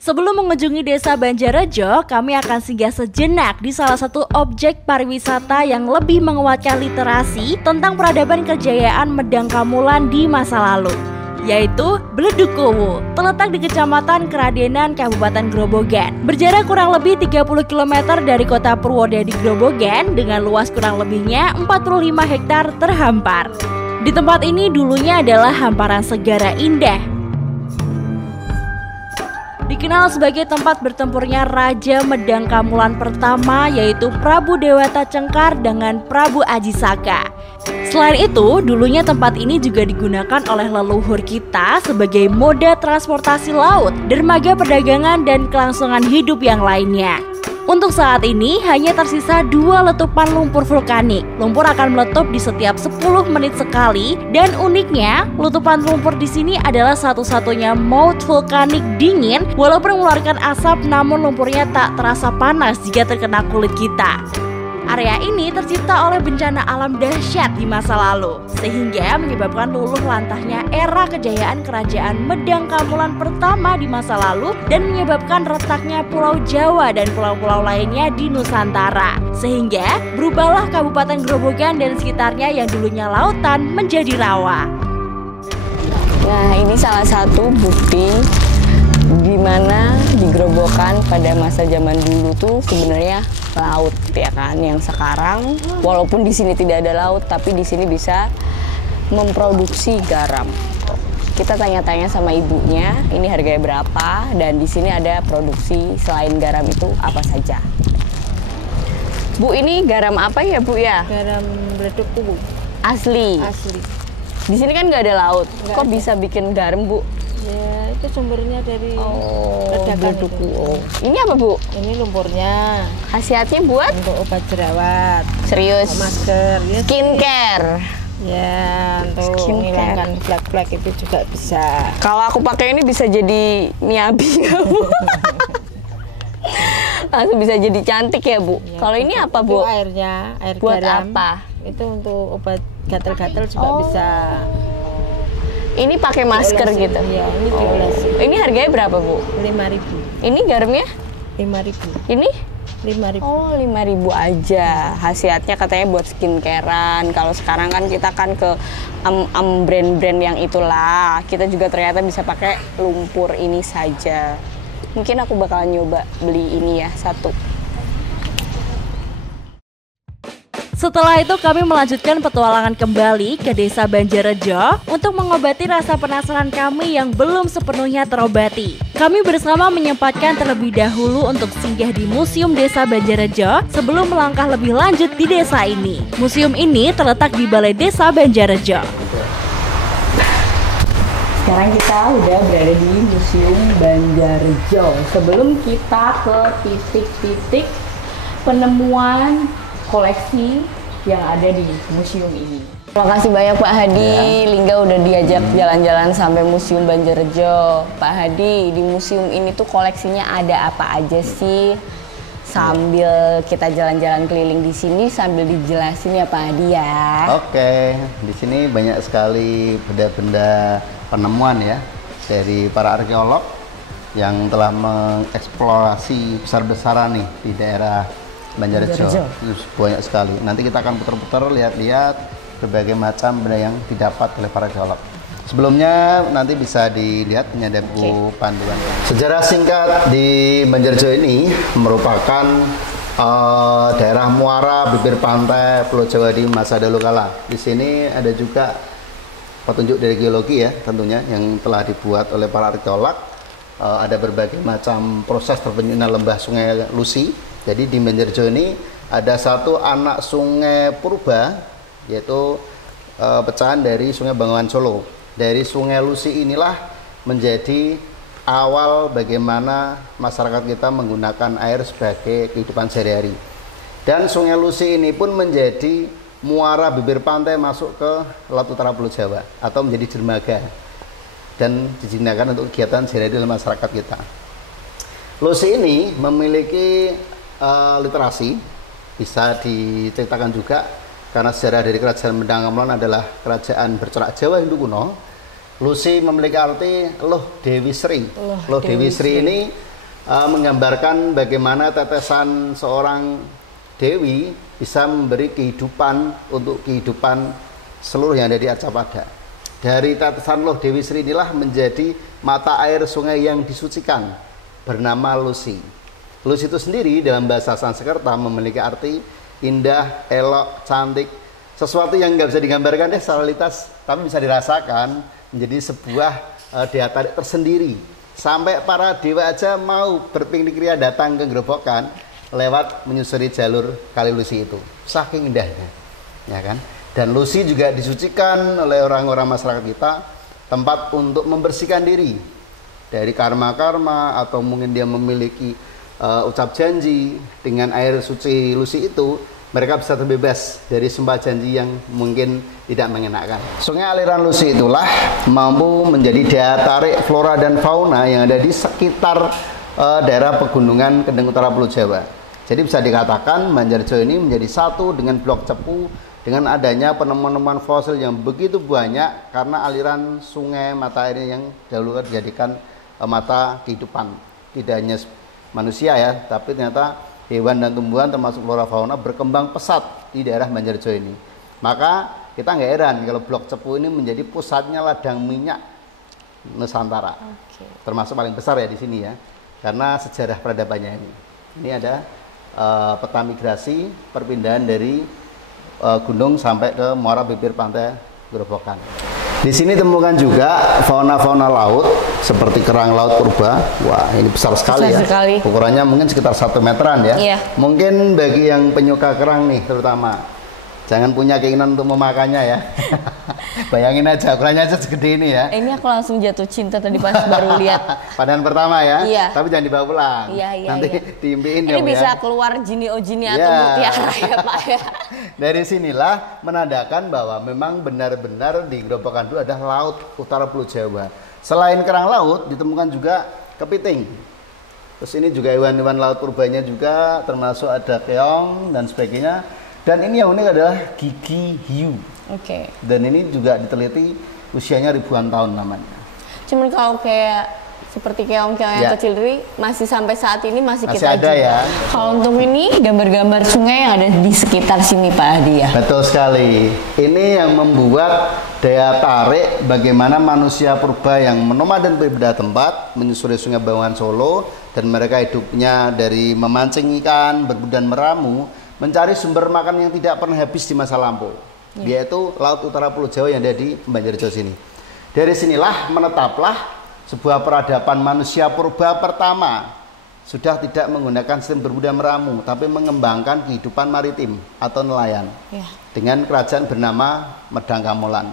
Sebelum mengunjungi desa Banjarejo, kami akan singgah sejenak di salah satu objek pariwisata yang lebih menguatkan literasi tentang peradaban kejayaan Medang Kamulan di masa lalu, yaitu Bledukowo, terletak di Kecamatan Keradenan, Kabupaten Grobogan. Berjarak kurang lebih 30 km dari kota Purwodadi Grobogan dengan luas kurang lebihnya 45 hektar terhampar. Di tempat ini dulunya adalah hamparan segara indah. Dikenal sebagai tempat bertempurnya Raja Medang Kamulan pertama, yaitu Prabu Dewata Cengkar dengan Prabu Ajisaka. Selain itu, dulunya tempat ini juga digunakan oleh leluhur kita sebagai moda transportasi laut, dermaga perdagangan, dan kelangsungan hidup yang lainnya. Untuk saat ini hanya tersisa 2 letupan lumpur vulkanik. Lumpur akan meletup di setiap 10 menit sekali, dan uniknya letupan lumpur di sini adalah satu-satunya maut vulkanik dingin walaupun mengeluarkan asap, namun lumpurnya tak terasa panas jika terkena kulit kita. Area ini tercipta oleh bencana alam dahsyat di masa lalu, sehingga menyebabkan luluh lantahnya era kejayaan Kerajaan Medang Kamulan pertama di masa lalu dan menyebabkan retaknya Pulau Jawa dan pulau-pulau lainnya di Nusantara. Sehingga berubahlah Kabupaten Grobogan dan sekitarnya yang dulunya lautan menjadi rawa. Nah, ini salah satu bukti di mana di Grobogan pada masa zaman dulu tuh sebenarnya laut, ya kan? Yang sekarang walaupun di sini tidak ada laut, tapi di sini bisa memproduksi garam. Kita tanya-tanya sama ibunya, ini harganya berapa, dan di sini ada produksi selain garam itu apa saja. Bu, ini garam apa ya, Bu ya? Garam Bledukowo. Asli. Asli. Di sini kan nggak ada laut. Nggak Kok ada. bisa bikin garam, Bu? Ya, itu sumbernya dari ledakan Bledukowo. itu. Ini apa, Bu? Ini lumpurnya Khasiatnya buat untuk obat jerawat, serius masker, ya, skincare. ya untuk Skincare. menghilangkan flek-flek itu juga bisa. Kalau aku pakai ini bisa jadi Miyabi nggak, Bu? Langsung bisa jadi cantik ya, Bu. Ya, Kalau ini apa, itu Bu? airnya, air Buat garam. apa? Itu untuk obat gatal-gatal juga bisa. Ini pakai masker Diolesi. gitu. Iya, ini diolesi. Ini harganya berapa, Bu? 5.000. Ini garamnya? 5.000. Ini? 5.000. Oh, 5.000 aja. Khasiatnya katanya buat skincarean. Kalau sekarang kan kita kan ke brand-brand yang itulah. Kita juga ternyata bisa pakai lumpur ini saja. Mungkin aku bakalan nyoba beli ini ya, satu. Setelah itu kami melanjutkan petualangan kembali ke desa Banjarejo untuk mengobati rasa penasaran kami yang belum sepenuhnya terobati. Kami bersama menyempatkan terlebih dahulu untuk singgah di Museum Desa Banjarejo sebelum melangkah lebih lanjut di desa ini. Museum ini terletak di Balai Desa Banjarejo. Sekarang kita udah berada di Museum Banjarejo. Sebelum kita ke titik-titik penemuan koleksi yang ada di museum ini. Terima kasih banyak Pak Hadi. Lingga udah diajak jalan-jalan sampai Museum Banjarejo. Pak Hadi, di museum ini tuh koleksinya ada apa aja sih? Sambil kita jalan-jalan keliling di sini sambil dijelasin ya Pak Hadi ya. Oke, di sini banyak sekali benda-benda penemuan ya dari para arkeolog yang telah mengeksplorasi besar-besaran nih di daerah Banjarejo. Banyak sekali. Nanti kita akan putar-putar, lihat-lihat berbagai macam benda yang didapat oleh para arkeolog. Sebelumnya nanti bisa dilihat ini ada buku panduan. Sejarah singkat di Banjarejo ini merupakan daerah muara bibir pantai Pulau Jawa di masa dahulu kala. Di sini ada juga petunjuk dari geologi ya tentunya yang telah dibuat oleh para arkeolog. Ada berbagai macam proses terbentuknya lembah Sungai Lusi. Jadi di Banjarejo ini ada satu anak sungai purba, yaitu pecahan dari Sungai Bengawan Solo. Dari Sungai Lusi inilah menjadi awal bagaimana masyarakat kita menggunakan air sebagai kehidupan sehari-hari. Dan Sungai Lusi ini pun menjadi muara bibir pantai masuk ke Laut Utara Pulau Jawa atau menjadi dermaga dan dijadikan untuk kegiatan sehari-hari dalam masyarakat kita. Lusi ini memiliki literasi, bisa diceritakan juga karena sejarah dari Kerajaan Medang Kamulan adalah kerajaan bercorak Jawa Hindu kuno. Lusi memiliki arti Loh Dewi Sri. Loh Dewi Sri ini menggambarkan bagaimana tetesan seorang dewi bisa memberi kehidupan untuk kehidupan seluruh yang ada di Arcapada. Dari tetesan Loh Dewi Sri inilah menjadi mata air sungai yang disucikan bernama Lusi. Lusi itu sendiri dalam bahasa Sanskerta memiliki arti indah, elok, cantik, sesuatu yang nggak bisa digambarkan deh secara litas, tapi bisa dirasakan menjadi sebuah daya tarik tersendiri. Sampai para dewa aja mau berpiknik ria datang ke Grobogan lewat menyusuri jalur Kali Lusi itu. Saking indahnya, ya kan? Dan Lusi juga disucikan oleh orang-orang masyarakat kita, tempat untuk membersihkan diri dari karma-karma, atau mungkin dia memiliki ucap janji. Dengan air suci Lusi itu mereka bisa terbebas dari sumpah janji yang mungkin tidak mengenakan. Sungai aliran Lusi itulah mampu menjadi daya tarik flora dan fauna yang ada di sekitar daerah pegunungan Kendeng Utara Pulau Jawa. Jadi bisa dikatakan Banjarjo ini menjadi satu dengan Blok Cepu dengan adanya penemuan-penemuan fosil yang begitu banyak karena aliran sungai mata airnya yang dahulu dijadikan mata kehidupan. Tidak hanya manusia ya, tapi ternyata hewan dan tumbuhan termasuk flora fauna berkembang pesat di daerah Banjarjo ini. Maka kita nggak heran kalau Blok Cepu ini menjadi pusatnya ladang minyak Nusantara. Termasuk paling besar ya di sini ya, karena sejarah peradabannya ini. Ini ada peta migrasi perpindahan dari gunung sampai ke muara bibir pantai Grobogan. Di sini temukan juga fauna-fauna laut seperti kerang laut purba. Wah, ini besar sekali ya. Ukurannya mungkin sekitar 1 meteran ya. Iya. Mungkin bagi yang penyuka kerang nih terutama, jangan punya keinginan untuk memakannya ya. Bayangin aja, ukurannya aja segede ini ya. Ini aku langsung jatuh cinta tadi pas baru lihat. Pandangan pertama ya. Iya. Tapi jangan dibawa pulang. Iya. Nanti diimpiin Ini dong bisa ya. keluar jini atau mutiara ya Pak ya. Dari sinilah menandakan bahwa memang benar-benar di Grobogan itu ada laut utara Pulau Jawa. Selain kerang laut ditemukan juga kepiting. Terus ini juga hewan-hewan laut purbanya juga, termasuk ada keong dan sebagainya. Dan ini yang unik adalah gigi hiu. Dan ini juga diteliti usianya ribuan tahun namanya. Cuman kalau kayak seperti keong-keong yang kecil ini masih sampai saat ini masih kita ada ya. Kalau untuk ini gambar-gambar sungai yang ada di sekitar sini Pak Hadi ya. Betul sekali. Ini yang membuat daya tarik bagaimana manusia purba yang menomaden berbeda tempat menyusuri Sungai Bengawan Solo, dan mereka hidupnya dari memancing ikan, berbudidaya meramu, mencari sumber makan yang tidak pernah habis di masa lampau, yaitu Laut Utara Pulau Jawa yang ada di Banjarjo sini. Dari sinilah menetaplah sebuah peradaban manusia purba pertama sudah tidak menggunakan sistem berbudidaya meramu, tapi mengembangkan kehidupan maritim atau nelayan dengan kerajaan bernama Medang Kamolan.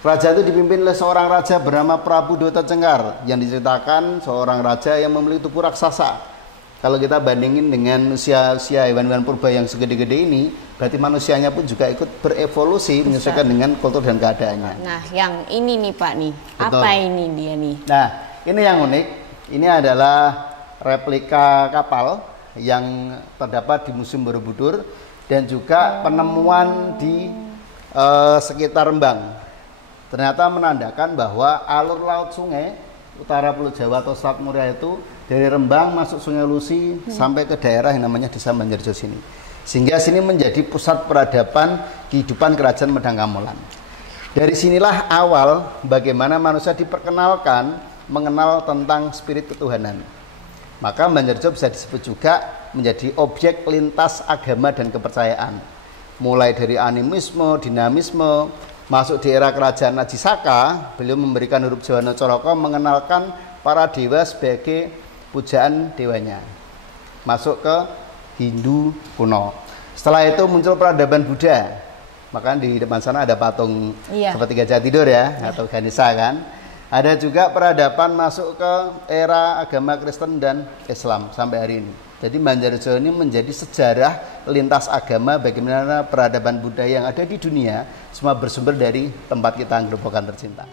Kerajaan itu dipimpin oleh seorang raja bernama Prabu Dewata Cengkar, yang diceritakan seorang raja yang memiliki tubuh raksasa. Kalau kita bandingin dengan usia hewan-hewan purba yang segede-gede ini, berarti manusianya pun juga ikut berevolusi menyesuaikan dengan kultur dan keadaannya. Nah, yang ini nih Pak nih, Betul. apa ini dia nih? Nah, ini yang unik. Ini adalah replika kapal yang terdapat di Museum Borobudur dan juga penemuan di sekitar Rembang. Ternyata menandakan bahwa alur laut sungai utara Pulau Jawa atau Selat Muria itu dari Rembang masuk Sungai Lusi sampai ke daerah yang namanya Desa Banjarjo sini. Sehingga sini menjadi pusat peradaban kehidupan kerajaan Medang Kamolan. Dari sinilah awal bagaimana manusia diperkenalkan mengenal tentang spirit ketuhanan. Maka Banjarjo bisa disebut juga menjadi objek lintas agama dan kepercayaan. Mulai dari animisme, dinamisme, masuk di era kerajaan Aji Saka, beliau memberikan huruf Jawa Coroko mengenalkan para dewa sebagai pujaan dewanya. Masuk ke Hindu kuno. Setelah itu muncul peradaban Buddha. Maka di depan sana ada patung seperti Gajah Tidur ya, atau Ganesha kan. Ada juga peradaban masuk ke era agama Kristen dan Islam sampai hari ini. Jadi Banjarjo ini menjadi sejarah lintas agama bagaimana peradaban budaya yang ada di dunia semua bersumber dari tempat kita Grobogan tercinta.